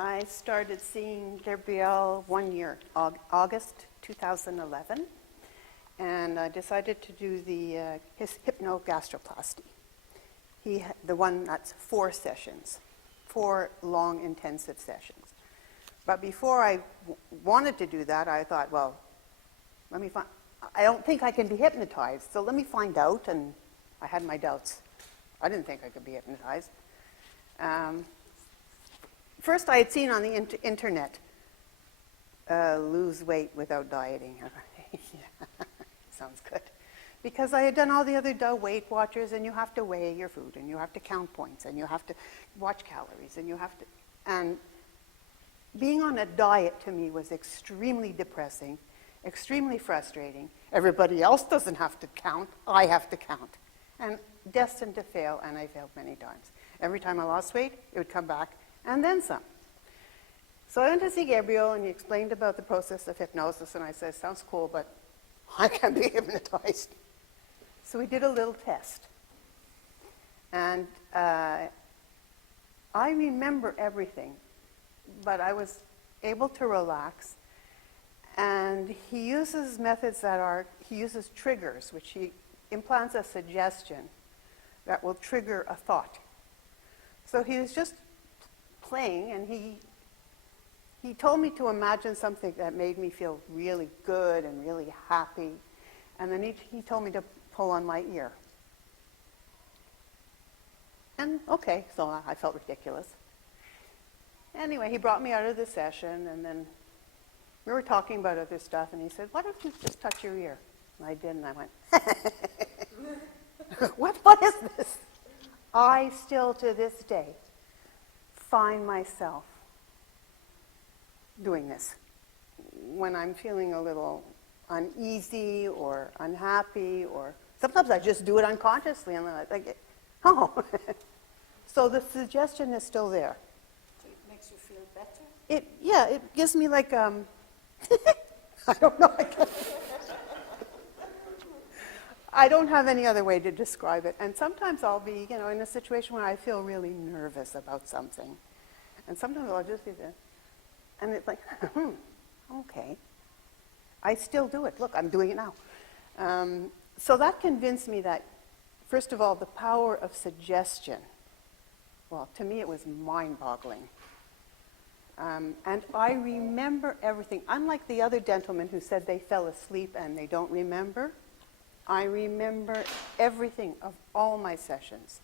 I started seeing Gabriel 1 year, August 2011, and I decided to do his hypnogastroplasty. The one that's 4 sessions, 4 long, intensive sessions. But before I wanted to do that, I thought, well, I don't think I can be hypnotized, so let me find out, and I had my doubts. I didn't think I could be hypnotized. First, I had seen on the internet, lose weight without dieting. Yeah, sounds good. Because I had done all the other Weight Watchers, and you have to weigh your food, and you have to count points, and you have to watch calories, and being on a diet to me was extremely depressing, extremely frustrating. Everybody else doesn't have to count, I have to count. And destined to fail, and I failed many times. Every time I lost weight, it would come back, and then some. So I went to see Gabriel, and he explained about the process of hypnosis, and I said, sounds cool, but I can't be hypnotized. So we did a little test. And I remember everything, but I was able to relax. And he uses methods he uses triggers, which he implants a suggestion that will trigger a thought. So he was just playing, and he told me to imagine something that made me feel really good and really happy. And then he told me to pull on my ear. And okay, so I felt ridiculous. Anyway, he brought me out of the session, and then we were talking about other stuff, and he said, why don't you just touch your ear? And I did, and I went, what is this? I still, to this day, find myself doing this when I'm feeling a little uneasy or unhappy, or sometimes I just do it unconsciously, and then I think, oh. So the suggestion is still there. So it makes you feel better? It gives me like, I don't know. I don't have any other way to describe it. And sometimes I'll be, in a situation where I feel really nervous about something. And sometimes I'll just be there. And it's like, okay. I still do it. Look, I'm doing it now. So that convinced me that, first of all, the power of suggestion, well, to me it was mind-boggling. And I remember everything. Unlike the other gentlemen who said they fell asleep and they don't remember, I remember everything of all my sessions.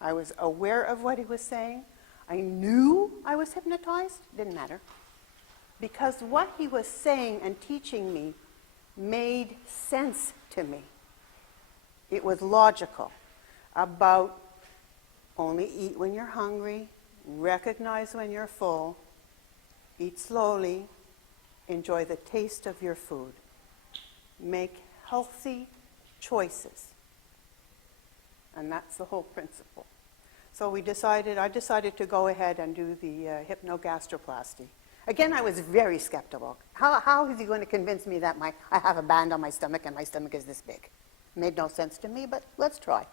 I was aware of what he was saying. I knew I was hypnotized. Didn't matter. Because what he was saying and teaching me made sense to me. It was logical about only eat when you're hungry, recognize when you're full, eat slowly, enjoy the taste of your food, make healthy choices. And that's the whole principle. So I decided to go ahead and do the hypnogastroplasty. Again, I was very skeptical. How is he going to convince me that I have a band on my stomach and my stomach is this big? Made no sense to me, but let's try.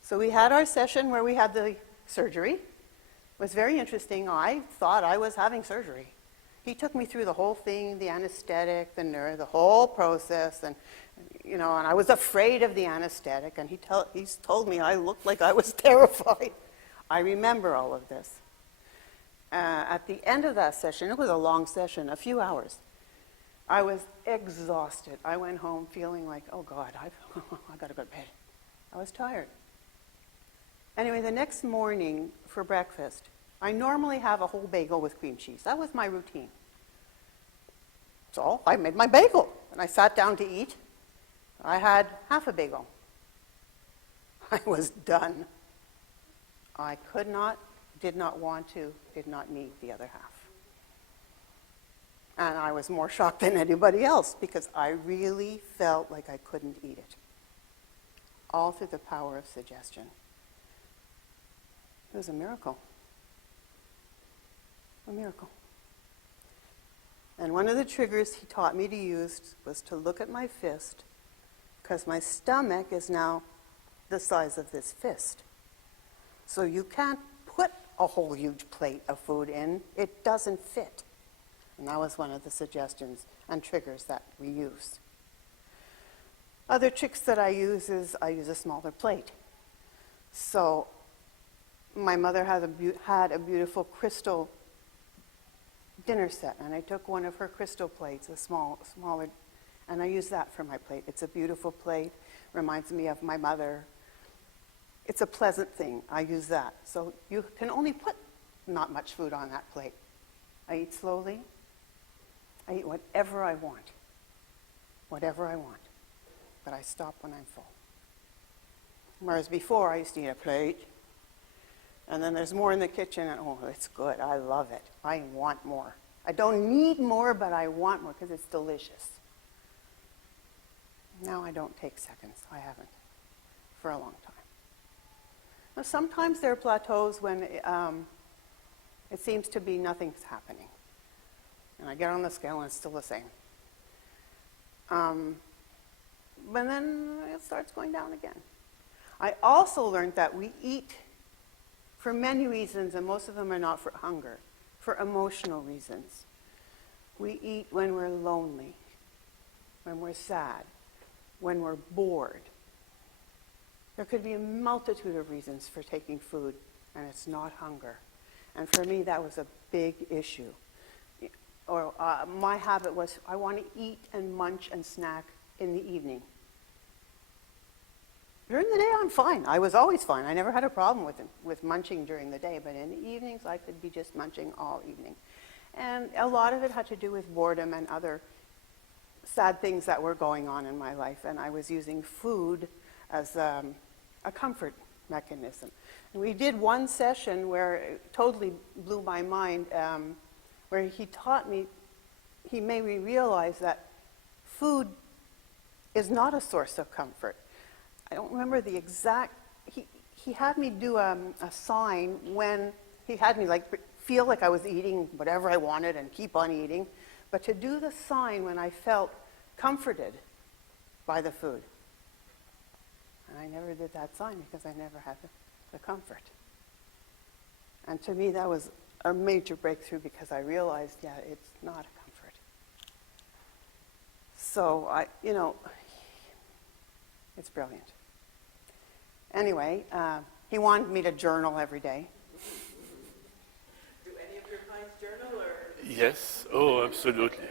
So we had our session where we had the surgery. It was very interesting. I thought I was having surgery. He took me through the whole thing, the anesthetic, the nerve, the whole process, and I was afraid of the anesthetic, and he's told me I looked like I was terrified. I remember all of this. At the end of that session, it was a long session, a few hours, I was exhausted. I went home feeling like, oh God, I got to go to bed. I was tired. Anyway, the next morning for breakfast, I normally have a whole bagel with cream cheese. That was my routine. So I made my bagel, and I sat down to eat. I had half a bagel. I was done. I could not, did not want to, did not need the other half. And I was more shocked than anybody else because I really felt like I couldn't eat it. All through the power of suggestion. It was a miracle. A miracle. And one of the triggers he taught me to use was to look at my fist, because my stomach is now the size of this fist. So you can't put a whole huge plate of food in. It doesn't fit. And that was one of the suggestions and triggers that we used. Other tricks that I use is I use a smaller plate. So my mother had a beautiful crystal dinner set, and I took one of her crystal plates, a smaller, and I use that for my plate. It's a beautiful plate, reminds me of my mother. It's a pleasant thing. I use that. So you can only put not much food on that plate. I eat slowly. I eat whatever I want. Whatever I want. But I stop when I'm full. Whereas before, I used to eat a plate, and then there's more in the kitchen, and oh, it's good. I love it. I want more. I don't need more, but I want more because it's delicious. Now I don't take seconds. I haven't for a long time. Now, sometimes there are plateaus when it seems to be nothing's happening. And I get on the scale and it's still the same. But then it starts going down again. I also learned that we eat for many reasons, and most of them are not for hunger, for emotional reasons. We eat when we're lonely, when we're sad, when we're bored. There could be a multitude of reasons for taking food, and it's not hunger. And for me, that was a big issue. Or my habit was I want to eat and munch and snack in the evening. During the day, I'm fine. I was always fine. I never had a problem with munching during the day, but in the evenings, I could be just munching all evening. And a lot of it had to do with boredom and other sad things that were going on in my life, and I was using food as a comfort mechanism. And we did one session where it totally blew my mind, where he taught me, he made me realize that food is not a source of comfort. I don't remember the exact, he had me do a sign when, he had me like feel like I was eating whatever I wanted and keep on eating, but to do the sign when I felt comforted by the food. And I never did that sign because I never had the comfort. And to me that was a major breakthrough because I realized, yeah, it's not a comfort. So it's brilliant. Anyway, he wanted me to journal every day. Do any of your clients journal or? Yes. Oh, absolutely.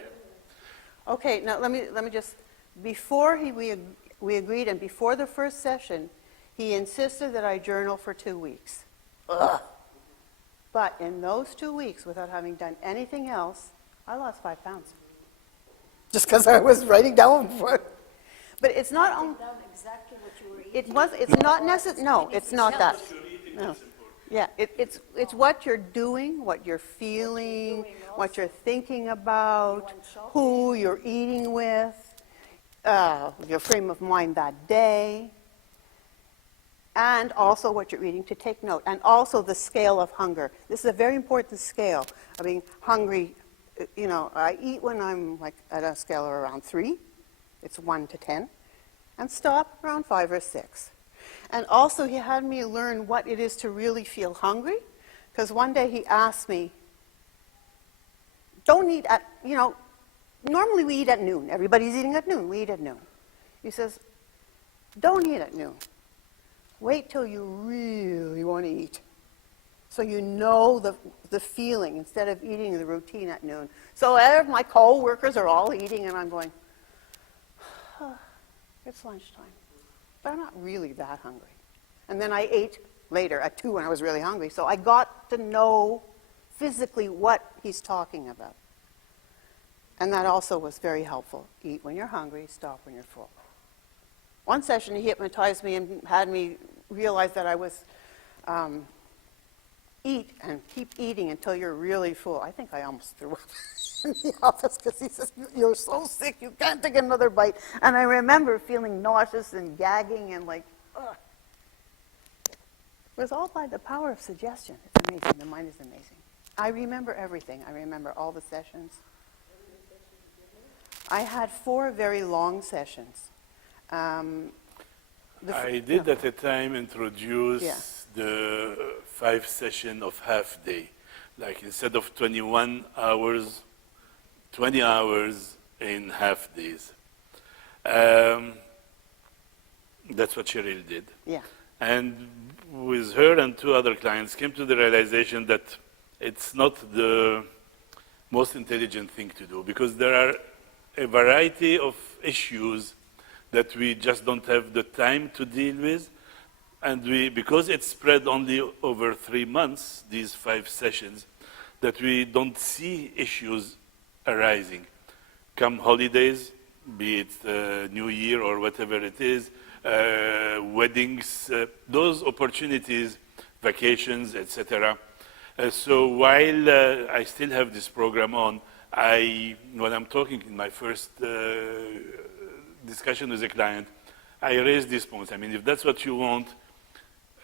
Okay, now let me just, before we agreed, and before the first session, he insisted that I journal for 2 weeks. Ugh. But in those 2 weeks, without having done anything else, I lost 5 pounds. Just because I was writing down for it. But it's not only. Down exactly what you were eating. It's not necessary. No, it's not that. No. Yeah, it's what you're doing, what you're feeling, what you're thinking about, who you're eating with, your frame of mind that day, and also what you're eating, to take note, and also the scale of hunger. This is a very important scale. I mean, hungry, I eat when I'm like at a scale of around 3. It's 1 to 10, and stop around 5 or 6. And also he had me learn what it is to really feel hungry, because one day he asked me, don't eat at, normally we eat at noon. Everybody's eating at noon. We eat at noon. He says, don't eat at noon. Wait till you really want to eat. So you know the feeling instead of eating the routine at noon. So my co-workers are all eating, and I'm going, it's lunchtime. But I'm not really that hungry. And then I ate later at 2 when I was really hungry. So I got to know physically what he's talking about. And that also was very helpful. Eat when you're hungry, stop when you're full. One session he hypnotized me and had me realize that I was eat and keep eating until you're really full. I think I almost threw up in the office because he says, you're so sick, you can't take another bite. And I remember feeling nauseous and gagging and like, ugh. It was all by the power of suggestion. It's amazing. The mind is amazing. I remember everything. I remember all the sessions. I had 4 very long sessions. I did at the time introduce the 5 session of half day. Like instead of 21 hours, 20 hours in half days. That's what Cheryl did. Yeah. And with her and 2 other clients came to the realization that it's not the most intelligent thing to do because there are a variety of issues that we just don't have the time to deal with. And because it's spread only over 3 months, these 5 sessions, that we don't see issues arising. Come holidays, be it New Year or whatever it is, weddings, those opportunities, vacations, etc. So while I still have this program on, when I'm talking in my first discussion with a client, I raise these points. I mean, if that's what you want,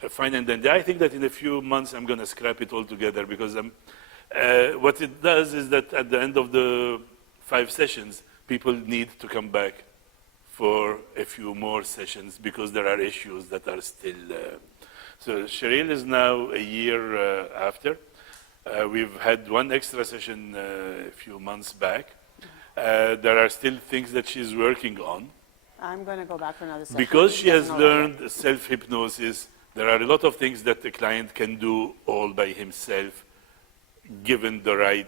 fine and dandy. I think that in a few months I'm going to scrap it all together because what it does is that at the end of the 5 sessions, people need to come back for a few more sessions because there are issues that are still. So Cheryl is now a year after. We've had 1 extra session a few months back. There are still things that she's working on. I'm going to go back for another session. Because she has Doesn't know that yet. learned self-hypnosis, there are a lot of things that the client can do all by himself, given the right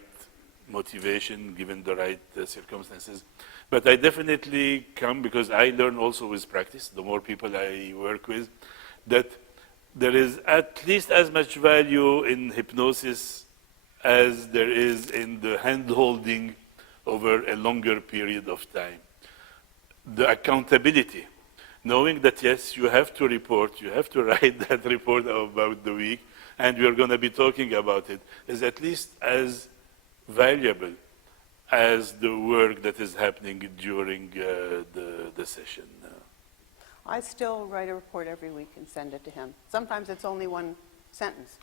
motivation, given the right circumstances. But I definitely come because I learn also with practice, the more people I work with, that there is at least as much value in hypnosis as there is in the hand-holding over a longer period of time. The accountability, knowing that yes, you have to report, you have to write that report about the week, and we're going to be talking about it, is at least as valuable as the work that is happening during the session. I still write a report every week and send it to him. Sometimes it's only 1 sentence.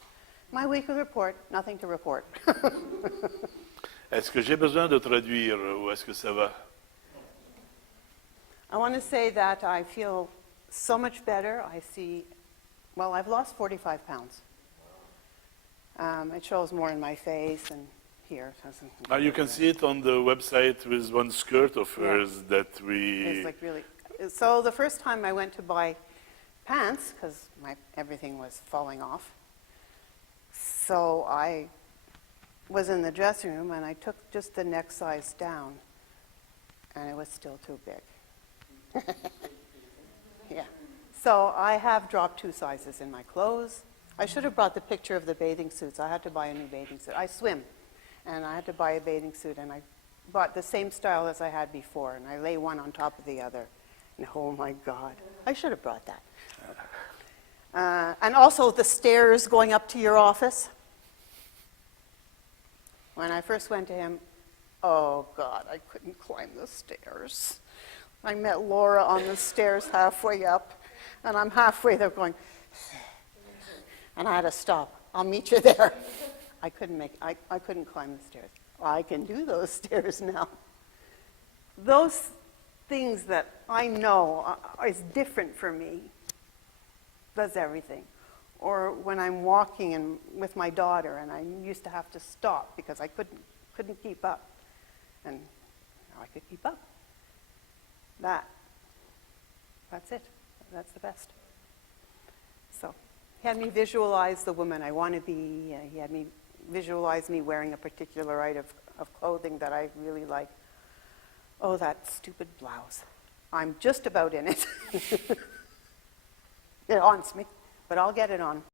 My weekly report, nothing to report. Est-ce que j'ai besoin de traduire ou est-ce que ça va? I want to say that I feel so much better. I see, well, I've lost 45 pounds. It shows more in my face and here. You can see it on the website with 1 skirt of hers that we... It's like really, so the first time I went to buy pants, because everything was falling off, so I was in the dressing room and I took just the neck size down and it was still too big. Yeah. So I have dropped 2 sizes in my clothes. I should have brought the picture of the bathing suits. I had to buy a new bathing suit. I swim, and I had to buy a bathing suit, and I bought the same style as I had before, and I lay one on top of the other. And oh my God, I should have brought that. And also the stairs going up to your office. When I first went to him, oh God, I couldn't climb the stairs. I met Laura on the stairs halfway up, and I'm halfway there going, and I had to stop. I'll meet you there. I couldn't climb the stairs. I can do those stairs now. Those things that I know is different for me does everything. Or when I'm walking with my daughter, and I used to have to stop because I couldn't keep up, and now I could keep up. That's it. That's the best. So he had me visualize the woman I want to be. He had me visualize me wearing a particular item of clothing that I really like. Oh, that stupid blouse. I'm just about in it. It haunts me, but I'll get it on.